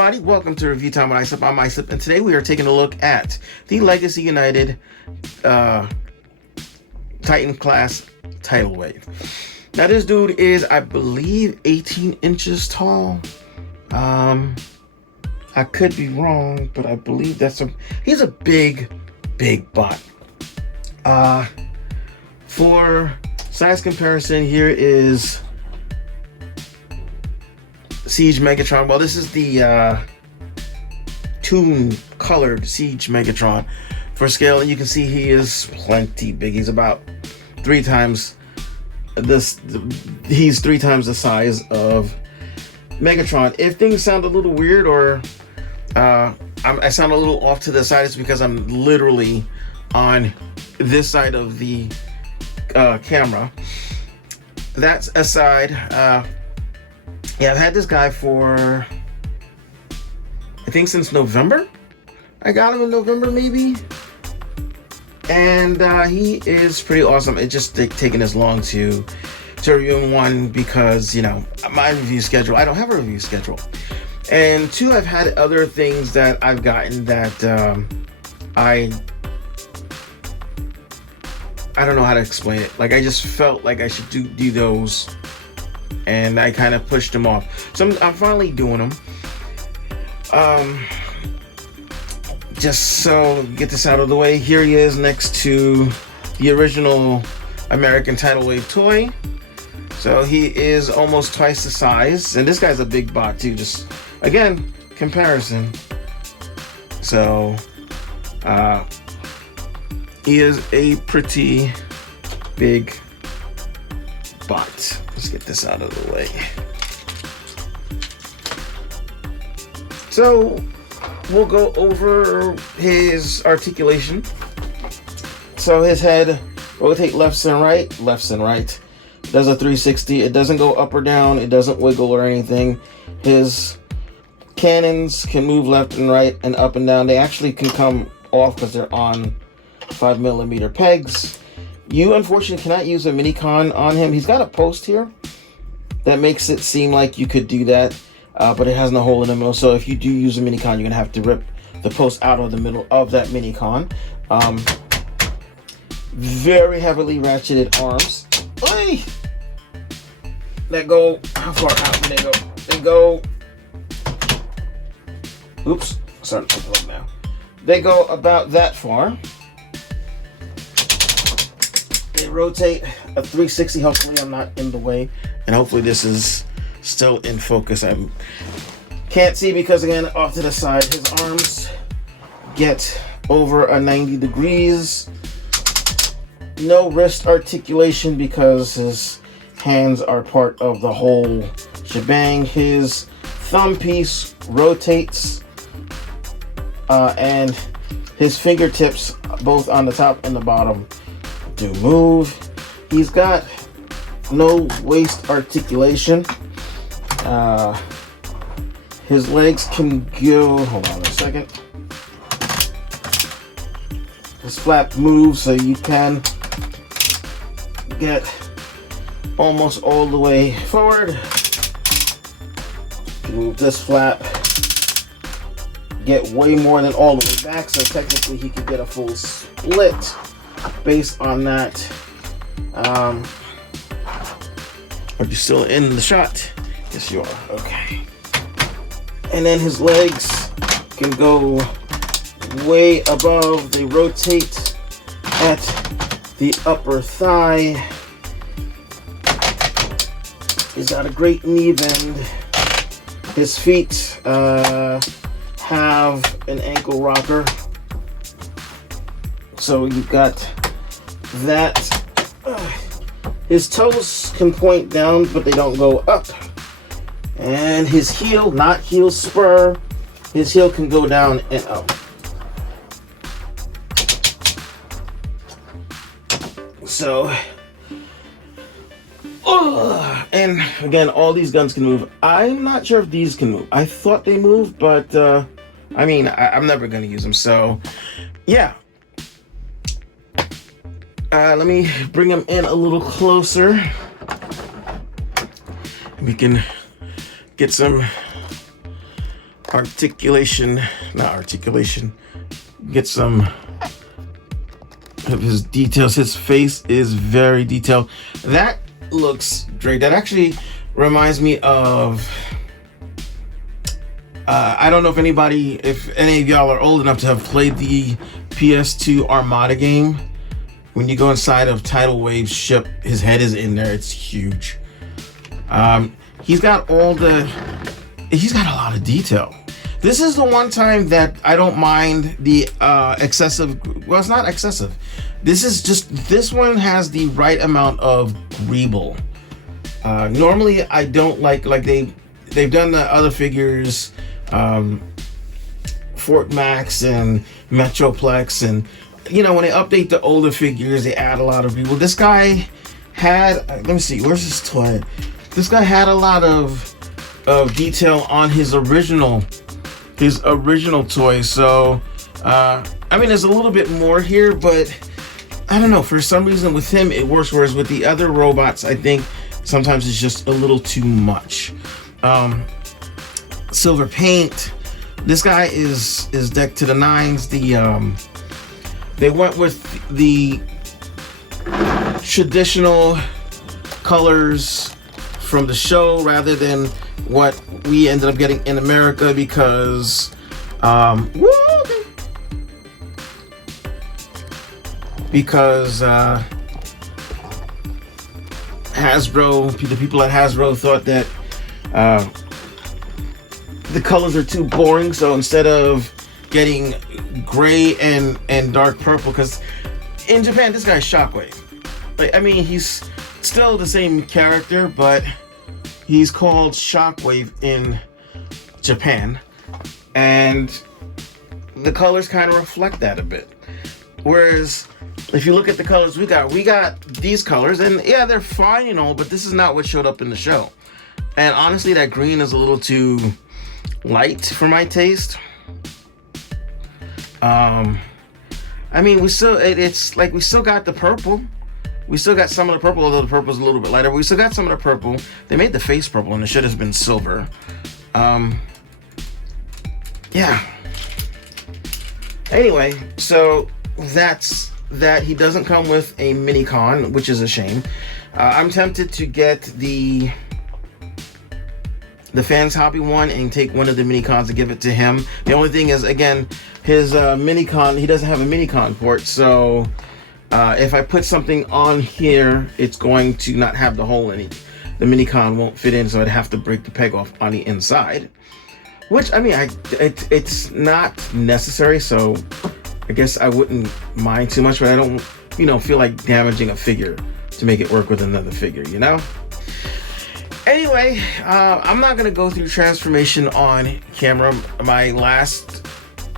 everybody, welcome to Review Time with Islip. I'm Islip, and today we are taking a look at the Legacy United Titan class Tidal wave. Now this dude is, I believe, 18 inches tall. I could be wrong, but I believe he's a big bot. For size comparison, here is Siege Megatron. Well, this is the Toon colored Siege Megatron for scale, and you can see he is plenty big. He's about three times the size of Megatron. If things sound a little weird or I sound a little off to the side, it's because I'm literally on this side of the camera. That's aside. Yeah, I've had this guy for, I think, since November. I got him in November, maybe. And he is pretty awesome. It's just taking this long to review one because, you know, my review schedule, I don't have a review schedule. And two, I've had other things that I've gotten that I don't know how to explain it. Like, I just felt like I should do those, and I kind of pushed them off. So I'm finally doing them. Just so get this out of the way, here he is next to the original American Tidal Wave toy. So he is almost twice the size, and this guy's a big bot too. Just again, comparison. So he is a pretty big bot. Let's get this out of the way. So we'll go over his articulation. So his head rotate left and right. Does a 360. It doesn't go up or down. It doesn't wiggle or anything. His cannons can move left and right and up and down. They actually can come off because they're on 5mm pegs. You unfortunately cannot use a mini-con on him. He's got a post here that makes it seem like you could do that, but it has no hole in the middle. So if you do use a mini-con, you're gonna have to rip the post out of the middle of that mini-con. Very heavily ratcheted arms. Oy! That go, how far out do they go? They go, oops, starting to plug now. They go about that far. They rotate a 360. Hopefully I'm not in the way, and hopefully this is still in focus. I can't see because, again, off to the side, his arms get over a 90 degrees. No wrist articulation because his hands are part of the whole shebang. His thumb piece rotates, and his fingertips, both on the top and the bottom, do move. He's got no waist articulation. His legs can go, hold on a second. His flap moves so you can get almost all the way forward. Move this flap, get way more than all the way back, so technically he could get a full split based on that. Are you still in the shot? Yes, you are. Okay. And then his legs can go way above. They rotate at the upper thigh. He's got a great knee bend. His feet have an ankle rocker. So you've got that. His toes can point down, but they don't go up. And his heel, not heel spur, his heel can go down and up. So, and again, all these guns can move. I'm not sure if these can move. I thought they moved, but I mean, I'm never going to use them. So, yeah. Let me bring him in a little closer. We can get some articulation, not articulation, get some of his details. His face is very detailed. That looks great. That actually reminds me of I don't know if any of y'all are old enough to have played the PS2 Armada game. When you go inside of Tidal Wave's ship, his head is in there. It's huge. He's got a lot of detail. This is the one time that I don't mind the excessive. Well, it's not excessive. This one has the right amount of greeble. Normally, I don't like they've done the other figures, Fort Max and Metroplex, and when they update the older figures, they add a lot of greeble. This guy had, let me see, where's his toy? This guy had a lot of detail on his original toy. So I mean, there's a little bit more here, but I don't know, for some reason with him it works, whereas with the other robots I think sometimes it's just a little too much. Silver paint. This guy is decked to the nines. They went with the traditional colors from the show rather than what we ended up getting in America because Hasbro, the people at Hasbro thought that the colors are too boring, so instead of getting gray and dark purple, because in Japan this guy's Shockwave. I mean, he's still the same character, but he's called Shockwave in Japan, and the colors kind of reflect that a bit. Whereas if you look at the colors we got these colors, and yeah, they're fine and all, but this is not what showed up in the show. And honestly, that green is a little too light for my taste. I mean, we still got the purple. We still got some of the purple, although the purple's a little bit lighter. We still got some of the purple. They made the face purple, and it should have been silver. Yeah. Anyway, so that's that. He doesn't come with a mini con, which is a shame. I'm tempted to get the Fans Hobby one and take one of the mini cons and give it to him. The only thing is, again, his mini con, he doesn't have a mini con port, so if I put something on here, it's going to not have the hole in it. The mini con won't fit in, so I'd have to break the peg off on the inside. Which, I mean, it's not necessary, so I guess I wouldn't mind too much, but I don't, feel like damaging a figure to make it work with another figure, Anyway, I'm not gonna go through transformation on camera. I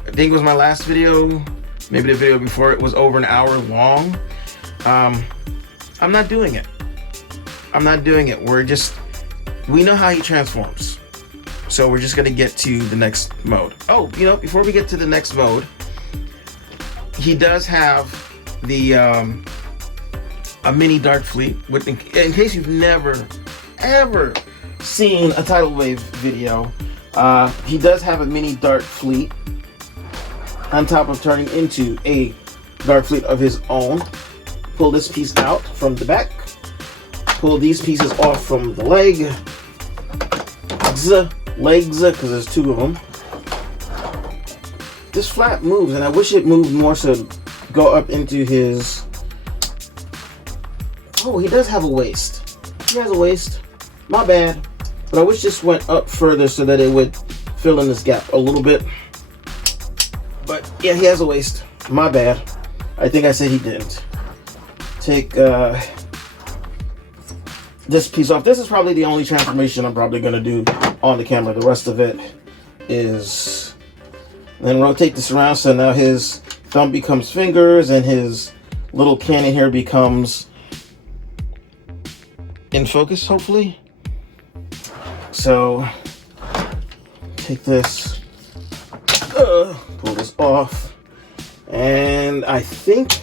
think it was my last video, maybe the video before it was over an hour long. I'm not doing it. We know how he transforms. So we're just gonna get to the next mode. Oh, before we get to the next mode, he does have the a mini Dark Fleet. In case you've never ever seen a Tidal Wave video, he does have a mini Dark Fleet on top of turning into a Dark Fleet of his own. Pull this piece out from the back. Pull these pieces off from the legs, because there's two of them. This flap moves, and I wish it moved more so go up into his... Oh, he does have a waist. He has a waist. My bad. But I wish this went up further so that it would fill in this gap a little bit. But yeah, he has a waist. My bad. I think I said he didn't. Take this piece off. This is probably the only transformation I'm probably going to do on the camera. The rest of it is... Then rotate this around so now his thumb becomes fingers and his little cannon here becomes in focus, hopefully. So take this, pull this off, and I think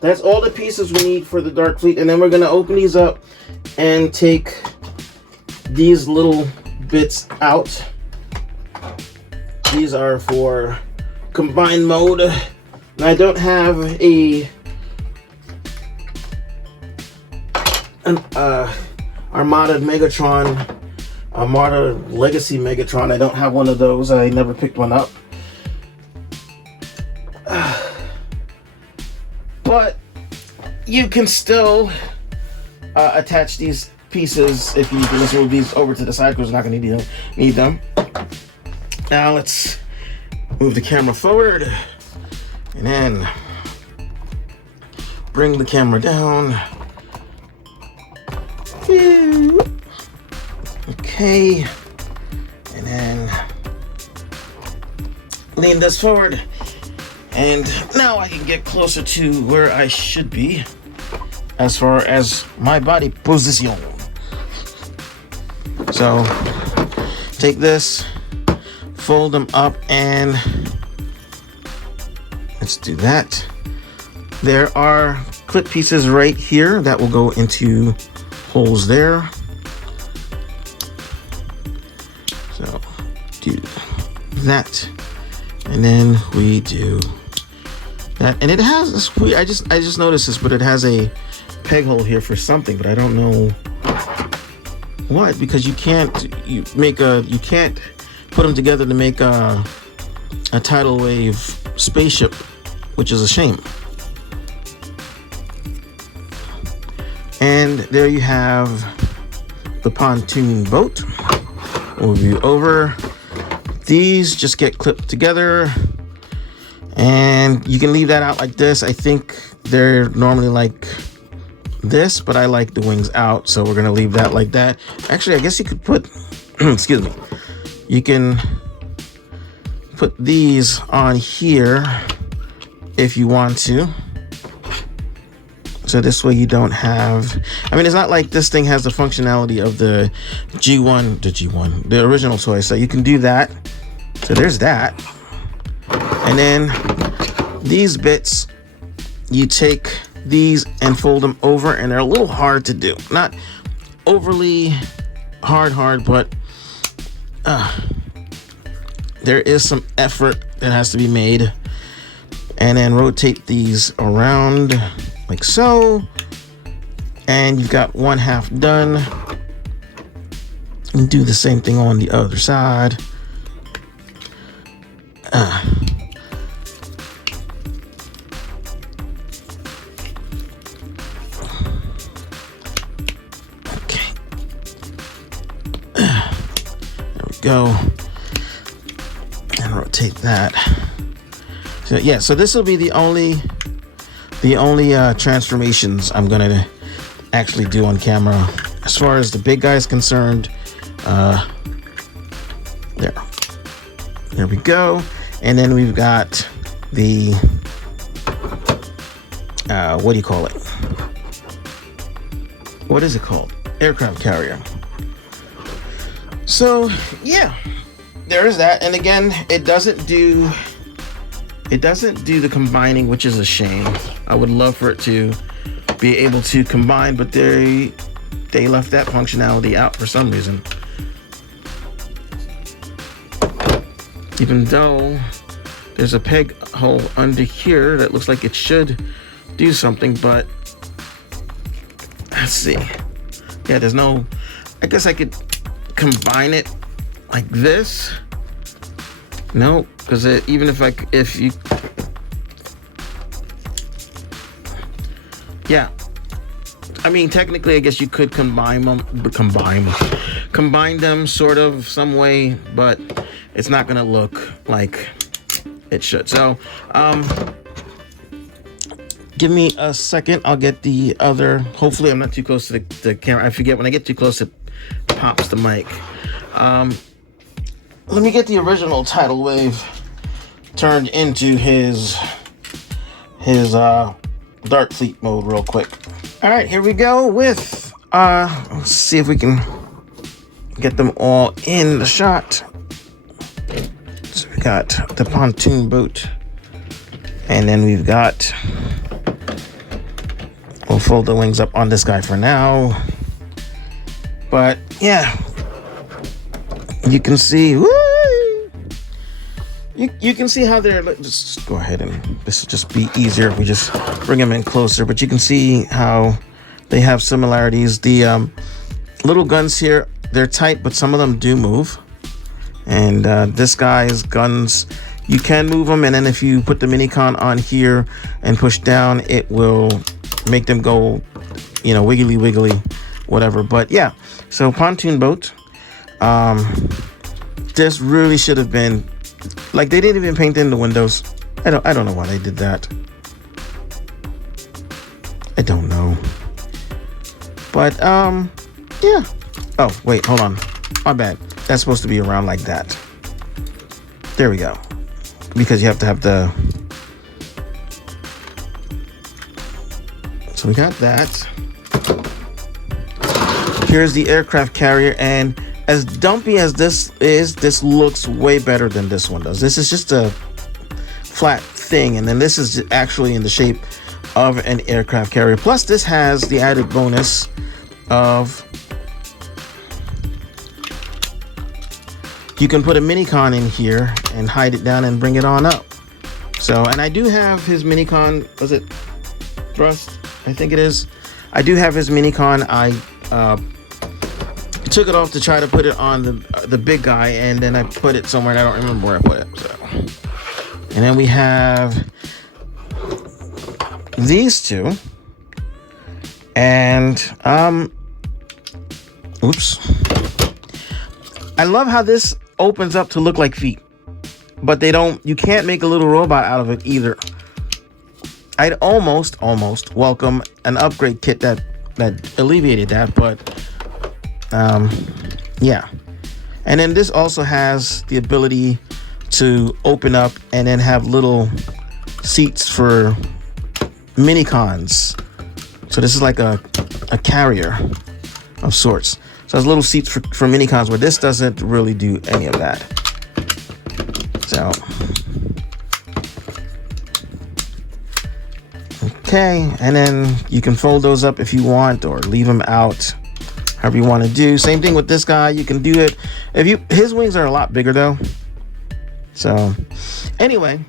that's all the pieces we need for the Dark Fleet. And then we're gonna open these up and take these little bits out. These are for combined mode. And I don't have an Armada Megatron, Armada Legacy Megatron. I don't have one of those. I never picked one up. But you can still attach these pieces if you just move these over to the side, because we're not going to need them. Now let's move the camera forward and then bring the camera down. Okay, and then lean this forward, and now I can get closer to where I should be as far as my body position. So take this, fold them up, and let's do that. There are clip pieces right here that will go into holes there. So do that, and then we do that, and it has a squeeze. I just noticed this, but it has a peg hole here for something, but I don't know what, because you can't put them together to make a tidal wave spaceship, which is a shame. And there you have the pontoon boat. Move you over. These just get clipped together, and you can leave that out like this. I think they're normally like this, but I like the wings out, so we're gonna leave that like that. Actually, I guess you could put excuse me, you can put these on here if you want to, so this way you don't have, I mean, it's not like this thing has the functionality of the the original toy, so you can do that. So there's that. And then these bits, you take these and fold them over, and they're a little hard to do. Not overly hard, but there is some effort that has to be made. And then rotate these around like so, and you've got one half done. And do the same thing on the other side. Go and rotate that. So yeah, so this will be the only transformations I'm gonna actually do on camera as far as the big guy is concerned. There we go. And then we've got the what do you call it? What is it called? Aircraft carrier. So yeah, there is that. And again, it doesn't do the combining, which is a shame. I would love for it to be able to combine, but they left that functionality out for some reason. Even though there's a peg hole under here that looks like it should do something, but let's see. Yeah, there's no, I guess I could combine it like this. No, because even if you, yeah, I mean, technically, I guess you could combine them sort of some way, but it's not gonna look like it should. So, give me a second. I'll get the other. Hopefully, I'm not too close to the camera. I forget when I get too close, it pops the mic. Let me get the original tidal wave turned into his Dark Fleet mode real quick. All right, here we go with let's see if we can get them all in the shot. So we got the pontoon boat, and then we've got, we'll fold the wings up on this guy for now. But yeah, you can see, woo, you can see how they're, just go ahead, and this will just be easier if we just bring them in closer, but you can see how they have similarities. The little guns here, they're tight, but some of them do move. And this guy's guns, you can move them, and then if you put the Minicon on here and push down, it will make them go, you know, wiggly wiggly, whatever. But yeah, so pontoon boat. This really should have been, like, they didn't even paint in the windows. I don't know why they did that. I don't know. But yeah. Oh wait, hold on, my bad. That's supposed to be around like that. There we go. Because you have to have the... So we got that. Here's the aircraft carrier, and as dumpy as this is, this looks way better than this one does. This is just a flat thing, and then this is actually in the shape of an aircraft carrier. Plus, this has the added bonus of... you can put a Minicon in here and hide it down and bring it on up. So, and I do have his Minicon, was it thrust? I think it is. I do have his Minicon. I took it off to try to put it on the big guy, and then I put it somewhere and I don't remember where I put it. So, and then we have these two, and oops. I love how this opens up to look like feet, but they don't, you can't make a little robot out of it either. I'd almost welcome an upgrade kit that alleviated that, but yeah. And then this also has the ability to open up and then have little seats for Minicons. So this is like a carrier of sorts. So there's little seats for Minicons, where this doesn't really do any of that. So, okay, and then you can fold those up if you want, or leave them out, however you want to do. Same thing with this guy. You can do it if you. His wings are a lot bigger though. So, anyway,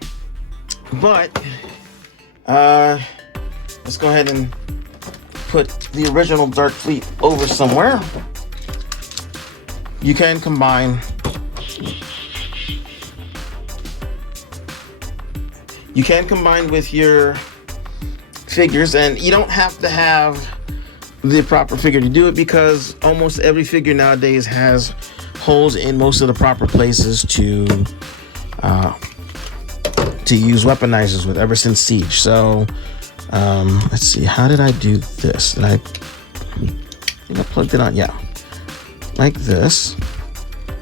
but let's go ahead and put the original Dark Fleet over somewhere. You can combine. You can combine with your figures, and you don't have to have the proper figure to do it, because almost every figure nowadays has holes in most of the proper places to use weaponizers with, ever since Siege. So let's see, how did I do this? Did I think I plugged it on? Yeah, like this.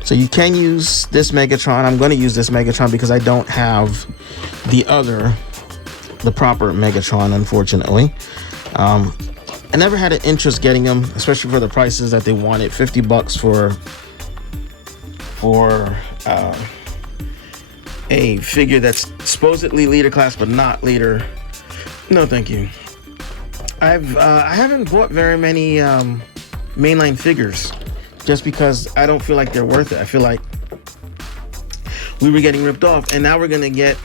So you can use this Megatron. I'm going to use this Megatron because I don't have the proper Megatron, unfortunately. I never had an interest getting them, especially for the prices that they wanted. $50 for a figure that's supposedly leader class but not leader. No, thank you. I haven't bought very many mainline figures, just because I don't feel like they're worth it. I feel like we were getting ripped off, and now we're gonna get,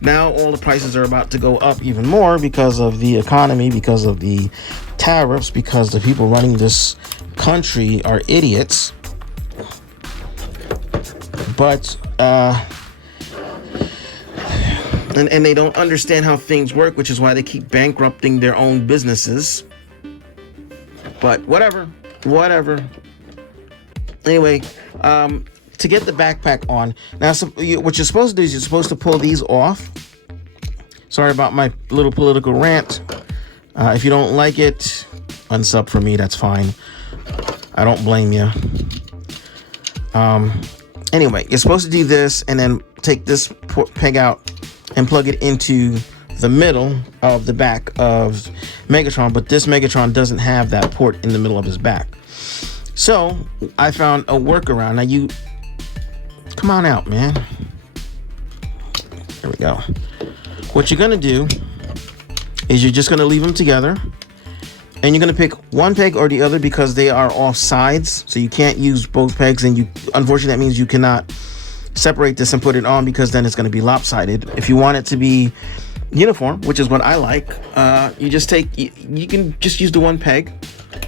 now all the prices are about to go up even more because of the economy, because of the tariffs, because the people running this country are idiots. But and they don't understand how things work, which is why they keep bankrupting their own businesses. But whatever. Anyway, to get the backpack on, now what you're supposed to do is you're supposed to pull these off. Sorry about my little political rant. If you don't like it, unsub for me, that's fine. I don't blame you. Anyway, you're supposed to do this and then take this peg out and plug it into the middle of the back of Megatron, but this Megatron doesn't have that port in the middle of his back. So I found a workaround. Now you come on out, man. There we go. What you're gonna do is you're just gonna leave them together, and you're gonna pick one peg or the other because they are off sides, so you can't use both pegs. And unfortunately, that means you cannot separate this and put it on, because then it's going to be lopsided. If you want it to be uniform, which is what I like, you just you can just use the one peg,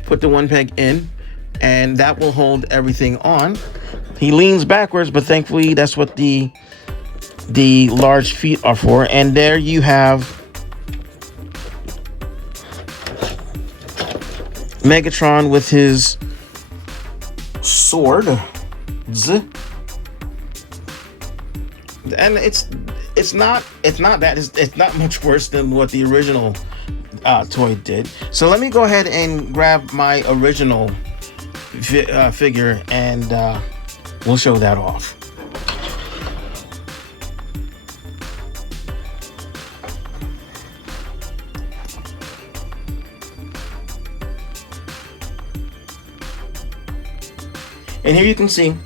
put the one peg in, and that will hold everything on. He leans backwards, but thankfully that's what the large feet are for. And there you have Megatron with his sword. And it's not much worse than what the original toy did. So let me go ahead and grab my original figure, and we'll show that off. And here you can see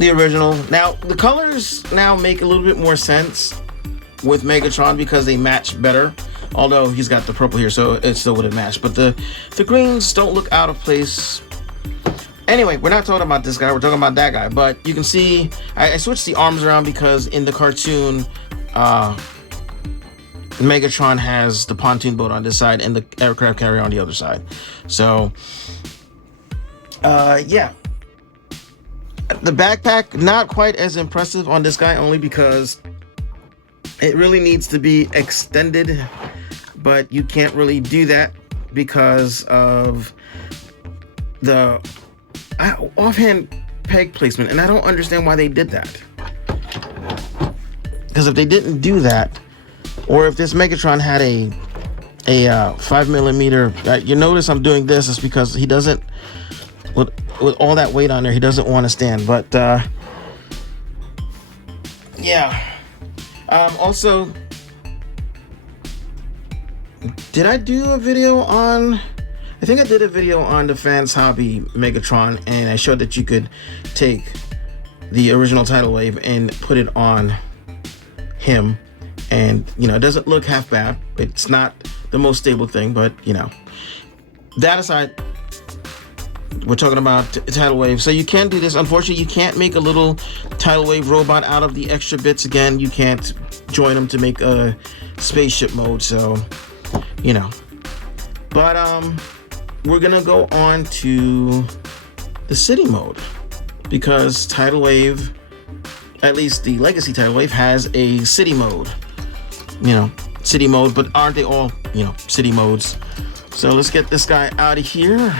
the original. Now, the colors now make a little bit more sense with Megatron because they match better. Although he's got the purple here, so it still would have matched. But the greens don't look out of place. Anyway, we're not talking about this guy. We're talking about that guy. But you can see I switched the arms around because in the cartoon, Megatron has the pontoon boat on this side and the aircraft carrier on the other side. So, yeah. The backpack, not quite as impressive on this guy, only because it really needs to be extended, but you can't really do that because of the offhand peg placement, and I don't understand why they did that. Because if they didn't do that, or if this Megatron had a 5mm, you notice I'm doing this is because he doesn't, with all that weight on there, he doesn't want to stand. But yeah. Also, did I do a video on, I think I did a video on the Fans Hobby Megatron, and I showed that you could take the original Tidal Wave and put it on him, and you know, it doesn't look half bad. It's not the most stable thing, but you know, that aside, we're talking about Tidal Wave. So you can do this. Unfortunately, you can't make a little Tidal Wave robot out of the extra bits. Again, you can't join them to make a spaceship mode. So, you know. But we're gonna go on to the city mode, because Tidal Wave, at least the Legacy Tidal Wave, has a city mode. You know, city mode. But aren't they all, you know, city modes? So let's get this guy out of here.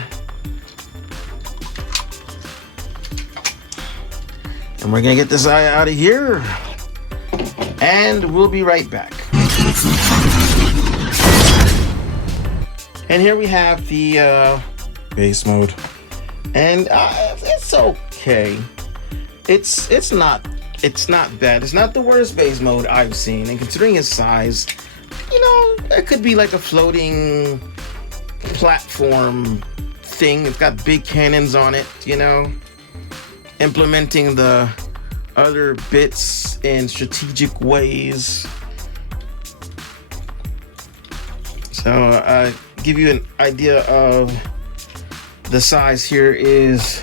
And we're gonna get this guy out of here, and we'll be right back. And here we have the base mode, and it's okay. It's not bad. It's not the worst base mode I've seen, and considering his size, you know, it could be like a floating platform thing. It's got big cannons on it, you know, implementing the other bits in strategic ways. So give you an idea of the size. Here is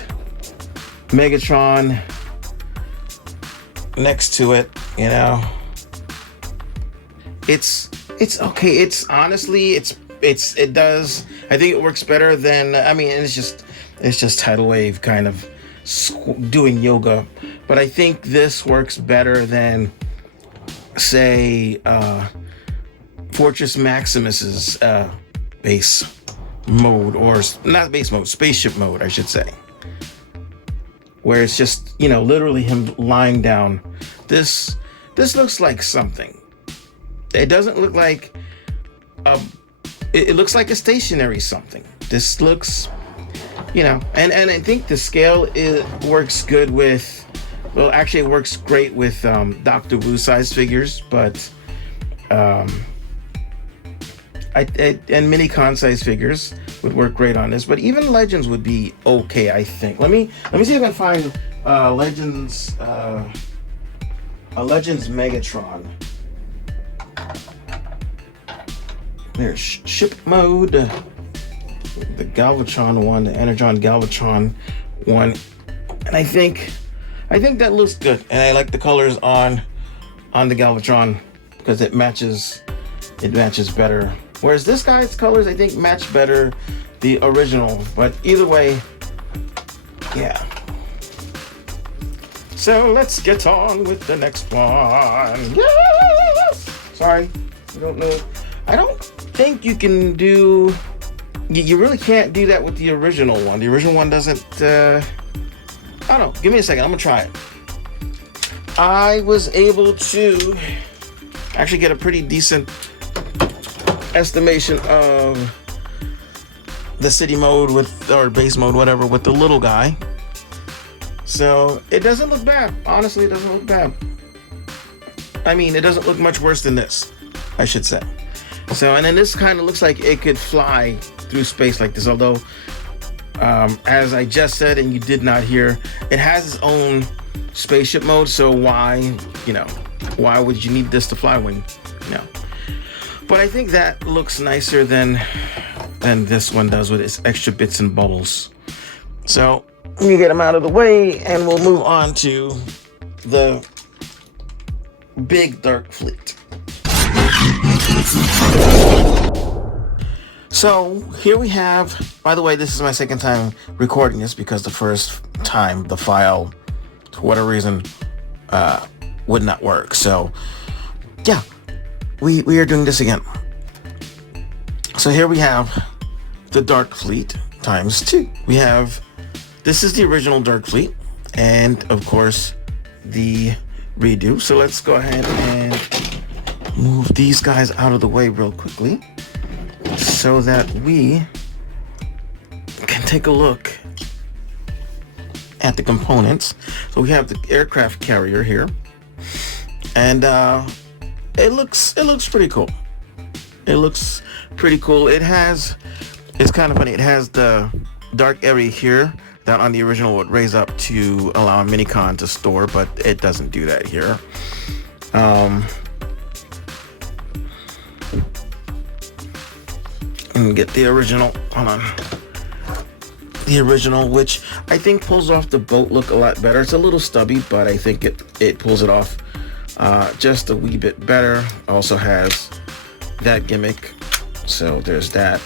Megatron next to it. You know, it's okay. It's honestly, it does. I think it works better than, I mean, it's just Tidal Wave kind of doing yoga, but I think this works better than, say, Fortress Maximus's base mode, or not base mode, spaceship mode, I should say, where it's just, you know, literally him lying down. This looks like something. It doesn't look like it looks like a stationary something. This looks, you know, and I think the scale works good with, well, actually it works great with Doctor Wu size figures, but and mini-con size figures would work great on this, but even Legends would be okay, I think. Let me see if I can find Legends, a Legends Megatron. There's ship mode, the Galvatron one, the Energon Galvatron one, and I think I think that looks good, and I like the colors on the Galvatron because it matches better. Whereas this guy's colors, I think, match better the original. But either way, yeah. So let's get on with the next one. Yes! Sorry, I don't know. I don't think you can do. You really can't do that with the original one. The original one doesn't. I don't know. Give me a second. I'm gonna try it. I was able to actually get a pretty decent estimation of the city mode or base mode, whatever, with the little guy. So it doesn't look bad. Honestly, it doesn't look bad. I mean, it doesn't look much worse than this, I should say. So, and then this kind of looks like it could fly through space like this, although as I just said and you did not hear, it has its own spaceship mode. So why would you need this to fly when, but I think that looks nicer than this one does with its extra bits and bubbles. So let me get them out of the way and we'll move on to the big dark fleet. So here we have, by the way, this is my second time recording this because the first time the file, for whatever reason, would not work. So yeah, we are doing this again. So here we have the Dark Fleet times 2. This is the original Dark Fleet, and of course the redo. So let's go ahead and move these guys out of the way real quickly so that we can take a look at the components. So we have the aircraft carrier here, and it looks pretty cool. It's kind of funny. It has the dark area here that on the original would raise up to allow a minicon to store, but it doesn't do that here. And get the original. Hold on. The original, which I think pulls off the boat look a lot better. It's a little stubby, but I think it pulls it off just a wee bit better. Also has that gimmick, so there's that.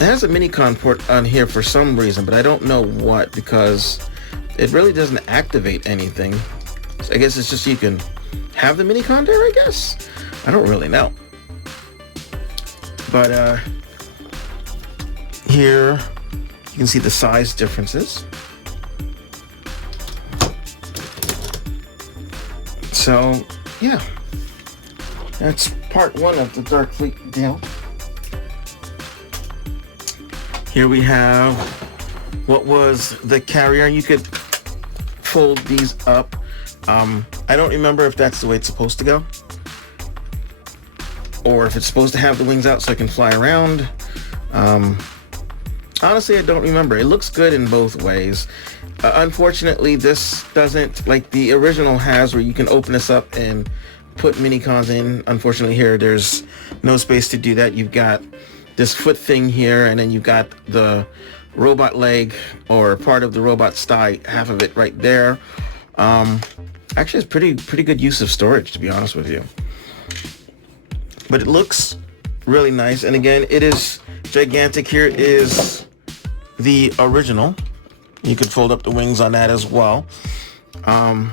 It has a minicon port on here for some reason, but I don't know what, because it really doesn't activate anything. So I guess it's just you can have the minicon there, I guess. I don't really know. But here you can see the size differences. So yeah, that's part 1 of the Dark Fleet deal. Here we have what was the carrier. You could fold these up. I don't remember if that's the way it's supposed to go, or if it's supposed to have the wings out so it can fly around. Honestly, I don't remember. It looks good in both ways. Unfortunately, this doesn't, like the original has, where you can open this up and put minicons in. Unfortunately, here there's no space to do that. You've got this foot thing here, and then you've got the robot leg, or part of the robot's thigh, half of it right there. Actually, it's pretty good use of storage, to be honest with you. But it looks really nice, and again, it is gigantic. Here is the original. You could fold up the wings on that as well. I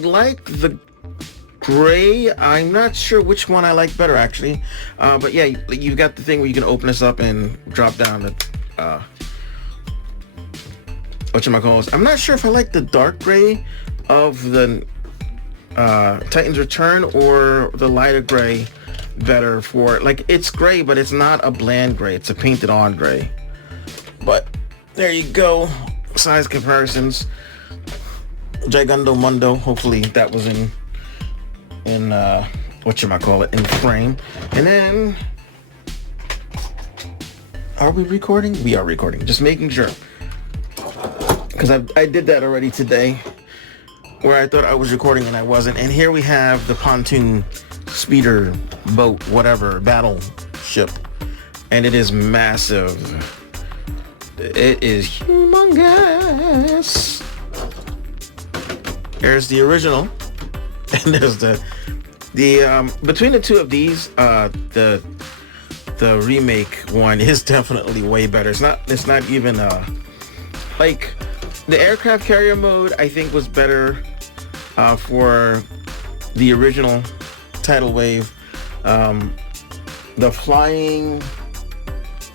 like the gray. I'm not sure which one I like better, actually. But yeah, you've got the thing where you can open this up and drop down the whatchamacallit. I'm not sure if I like the dark gray of the Titan's Return or the lighter gray better for, like, it's gray, but it's not a bland gray. It's a painted on gray. But there you go. Size comparisons. Gigando Mundo. Hopefully that was in whatchamacallit, in frame. And then, are we recording? We are recording. Just making sure, because I did that already today, where I thought I was recording and I wasn't. And here we have the pontoon speeder boat, whatever, battleship and it is massive. It is humongous. There's the original, and there's the between the two of these, the remake one is definitely way better. It's not even like the aircraft carrier mode, I think, was better for the original tidal wave. The flying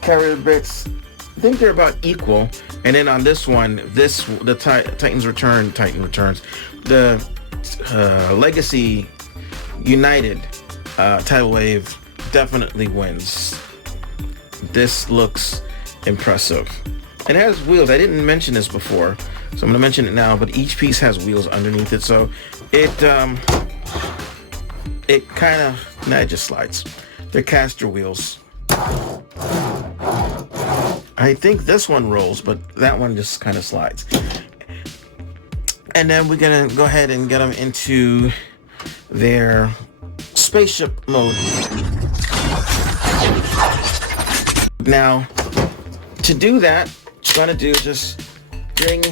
carrier bits, I think they're about equal. And then on this one, the Titan Returns, the Legacy United tidal wave definitely wins. This looks impressive. It has wheels. I didn't mention this before, so I'm going to mention it now. But each piece has wheels underneath it, so it kind of it just slides. They're caster wheels. I think this one rolls, but that one just kind of slides. And then we're gonna go ahead and get them into their spaceship mode. Now, to do that, what you're gonna do is just bring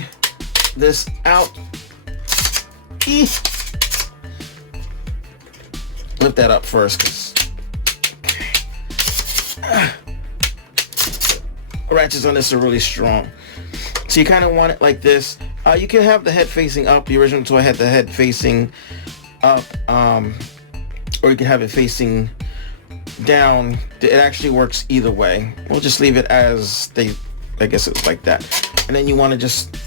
this out. Lift that up first, ratchets on this are really strong. So you kind of want it like this. You can have the head facing up. The original toy had the head facing up, or you can have it facing down. It actually works either way. We'll just leave it as I guess it's like that. And then you want to just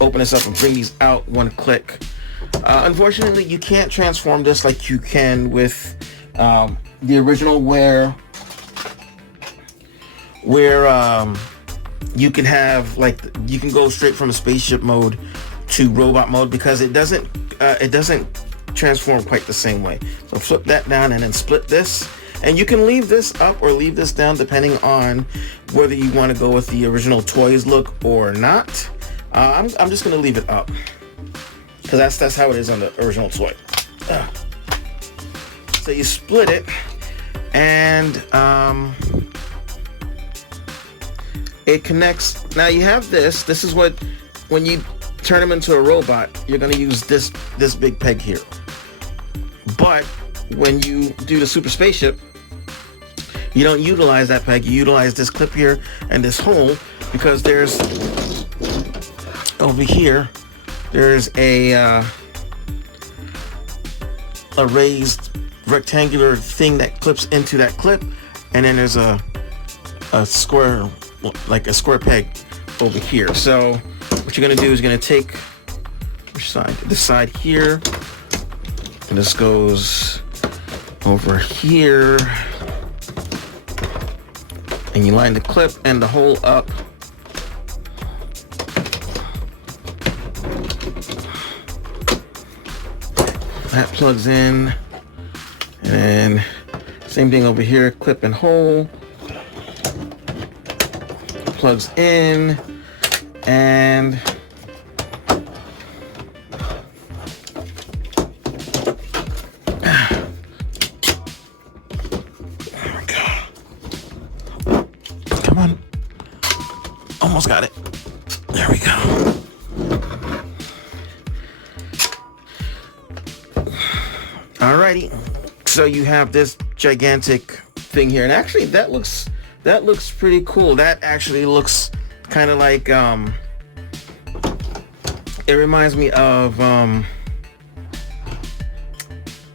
open this up and bring these out one click. Unfortunately, you can't transform this like you can with the original, where you can have you can go straight from a spaceship mode to robot mode, because it doesn't transform quite the same way. So flip that down and then split this, and you can leave this up or leave this down depending on whether you want to go with the original toys look or not. I'm just gonna leave it up, because that's how it is on the original toy. So you split it, and it connects. Now you have this. This is what, when you turn them into a robot, you're going to use this big peg here. But when you do the super spaceship, you don't utilize that peg. You utilize this clip here and this hole, because there's over here, there's a raised rectangular thing that clips into that clip, and then there's a square, like a square peg over here. So what you're gonna do is you're gonna take which side? This side here, and this goes over here, and you line the clip and the hole up. That plugs in, and then same thing over here, clip and hole. Plugs in, and there we go. Come on, almost got it. There we go. Alrighty, so you have this gigantic thing here, and actually that looks pretty cool. That actually looks kind of like it reminds me of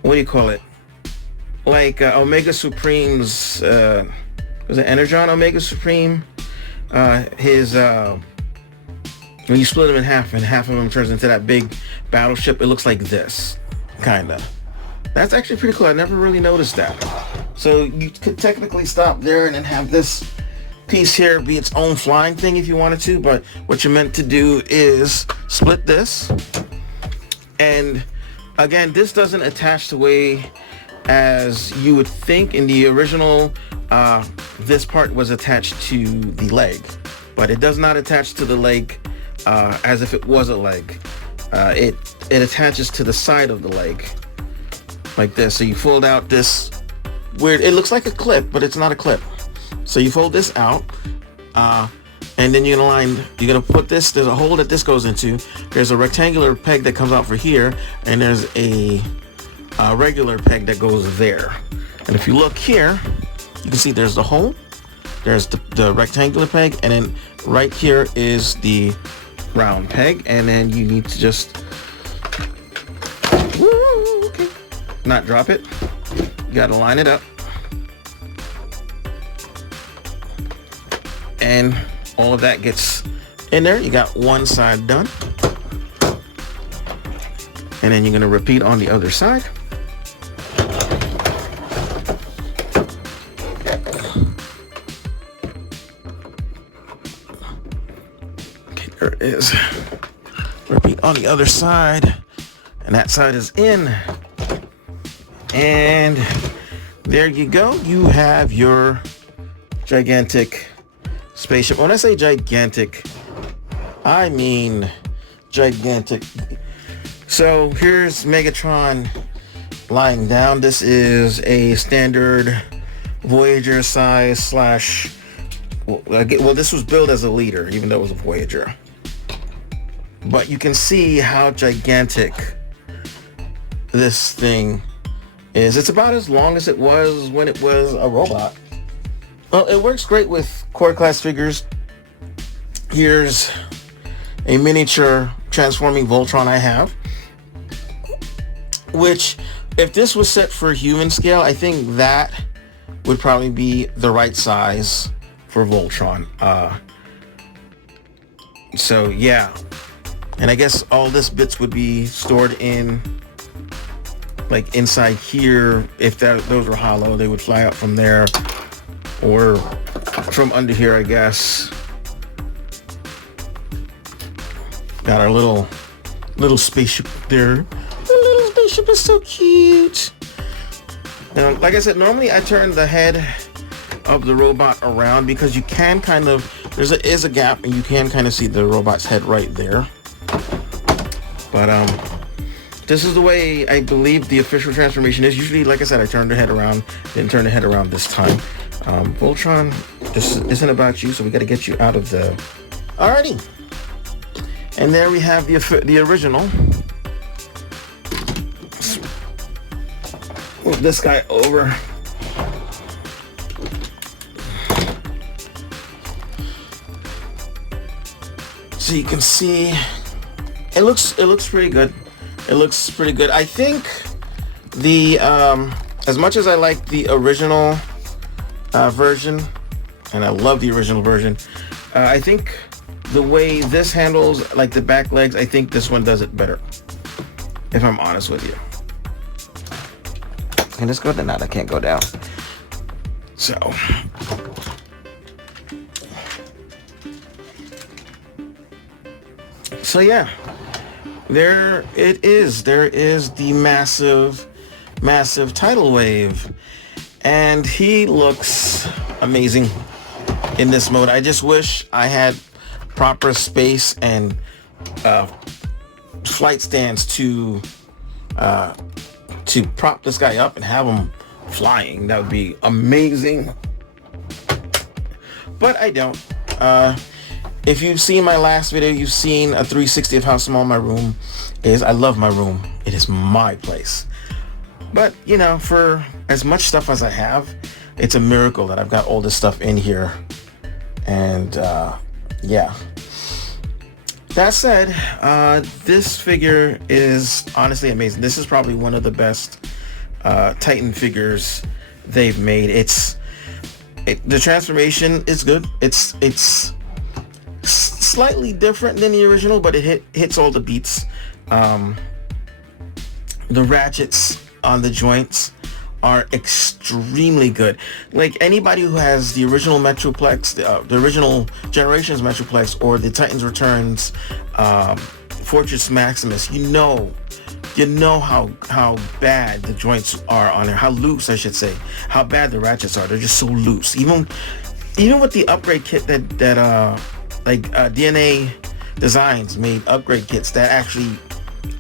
what do you call it, like Omega Supreme's was it Energon Omega Supreme, his when you split him in half and half of him turns into that big battleship. It looks like this kind of. That's actually pretty cool. I never really noticed that. So you could technically stop there and then have this piece here be its own flying thing if you wanted to, but what you're meant to do is split this. And again, this doesn't attach the way as you would think. In the original, this part was attached to the leg, but it does not attach to the leg as if it was a leg. It attaches to the side of the leg like this. So you fold out this weird, it looks like a clip, but it's not a clip. So you fold this out, and then you're gonna put this, there's a hole that this goes into. There's a rectangular peg that comes out for here, and there's a regular peg that goes there. And if you look here, you can see there's the hole, there's the rectangular peg, and then right here is the round peg, and then you need to just not drop it. You gotta line it up, and all of that gets in there. You got one side done, and then you're gonna repeat on the other side. Okay, there it is. Repeat on the other side, and that side is in. And there you go. You have your gigantic spaceship. When I say gigantic, I mean gigantic. So here's Megatron lying down. This is a standard Voyager size slash, well, this was billed as a leader, even though it was a Voyager. But you can see how gigantic this thing is. It's about as long as it was when it was a robot. Well, it works great with core class figures. Here's a miniature transforming Voltron I have, which if this was set for human scale, I think that would probably be the right size for Voltron. So yeah, and I guess all this bits would be stored in, like, inside here. If those were hollow, they would fly out from there or from under here, I guess. Got our little spaceship there. The little spaceship is so cute. Now, like I said, normally I turn the head of the robot around because you can kind of, there is a gap and you can kind of see the robot's head right there. But this is the way I believe the official transformation is. Usually, like I said, I turn the head around, didn't turn the head around this time. Voltron, this isn't about you, so we got to get you out of the... Alrighty. And there we have the original. Move this guy over. So you can see, it looks pretty good. It looks pretty good. I think the as much as I like the original version, and I love the original version, I think the way this handles, like, the back legs, I think this one does it better, if I'm honest with you. Can this go down? No, I can't go down. So yeah, there it is. There is the massive tidal wave, and he looks amazing in this mode. I just wish I had proper space and flight stands to prop this guy up and have him flying. That would be amazing, but I don't. If you've seen my last video, you've seen a 360 of how small my room is. I love my room. It is my place. But, you know, for as much stuff as I have, it's a miracle that I've got all this stuff in here. And yeah. That said, this figure is honestly amazing. This is probably one of the best Titan figures they've made. The transformation is good. It's slightly different than the original, but it hits all the beats. The ratchets on the joints are extremely good. Like, anybody who has the original Metroplex, the original Generations Metroplex, or the Titans Returns Fortress Maximus, you know how bad the joints are on there, how loose, I should say, how bad the ratchets are. They're just so loose. Even with the upgrade kit that DNA Designs made upgrade kits that actually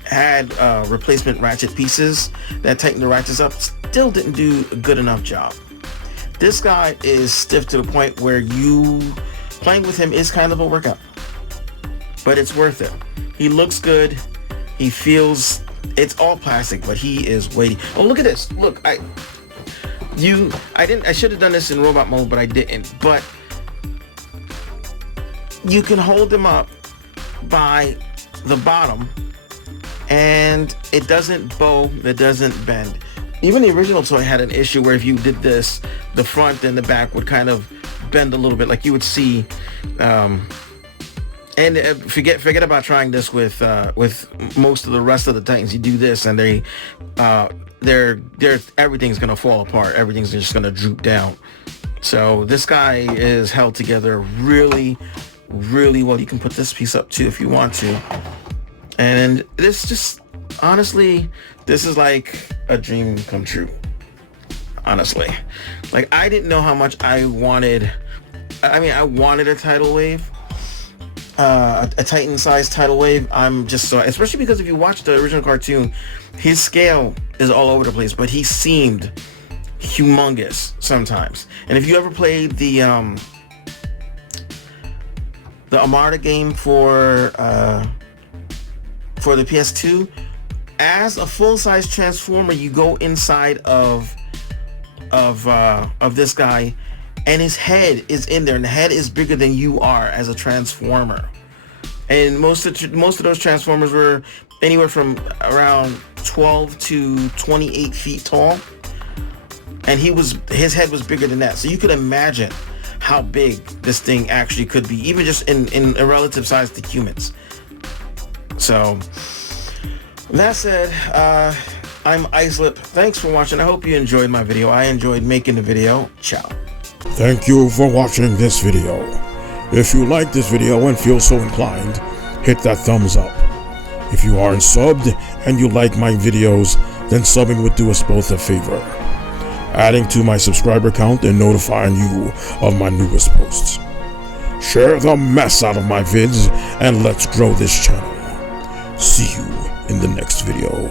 had replacement ratchet pieces that tightened the ratchets up, still didn't do a good enough job. This guy is stiff to the point where playing with him is kind of a workout, but it's worth it. He looks good. He feels, it's all plastic, but he is weighty. Oh, look at this. Look, I should have done this in robot mode, but I didn't. But you can hold him up by the bottom and it doesn't bow, it doesn't bend. Even the original toy had an issue where if you did this, the front and the back would kind of bend a little bit, like you would see. And forget about trying this with most of the rest of the Titans. You do this, and they're everything's gonna fall apart. Everything's just gonna droop down. So this guy is held together really, really well. You can put this piece up too if you want to. And this just, honestly, this is like a dream come true. Honestly, like I didn't know how much I wanted. I mean, I wanted a tidal wave, a Titan-sized tidal wave. I'm just so, especially because if you watch the original cartoon, his scale is all over the place, but he seemed humongous sometimes. And if you ever played the Armada game for the PS2, as a full-size Transformer, you go inside of this guy, and his head is in there, and the head is bigger than you are as a Transformer. And most of those Transformers were anywhere from around 12 to 28 feet tall, and his head was bigger than that. So you could imagine how big this thing actually could be, even just in a relative size to humans. So that said, I'm Icelip. Thanks for watching. I hope you enjoyed my video. I enjoyed making the video. Ciao. Thank you for watching this video. If you like this video and feel so inclined, hit that thumbs up. If you aren't subbed and you like my videos, then subbing would do us both a favor, adding to my subscriber count and notifying you of my newest posts. Share the mess out of my vids and let's grow this channel. See you in the next video.